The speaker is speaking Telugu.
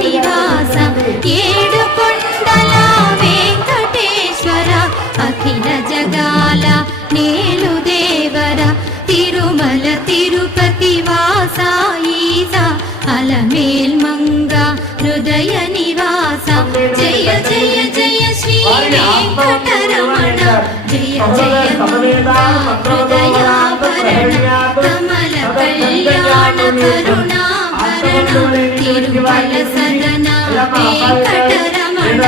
నివాస ఏడుకొండల వెంకటేశ్వర అఖిల జగాల నేలు దేవర తిరుమల తిరుపతి వాస ఈస అలమేల్ మంగ హృదయ నివాస జయ జయ జయ శ్రీ వెంకటరమణ జయ జయ మంగ హృదయాభరణ కమల కళ్యాణ కరుణాభరణ తిరుమల సదన వెంకటరమణ